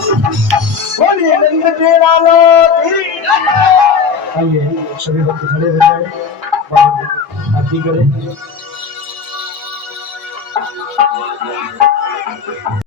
बोलिए नंद के लालो आइए सभी भक्त खड़े हो जाए और आरती करें।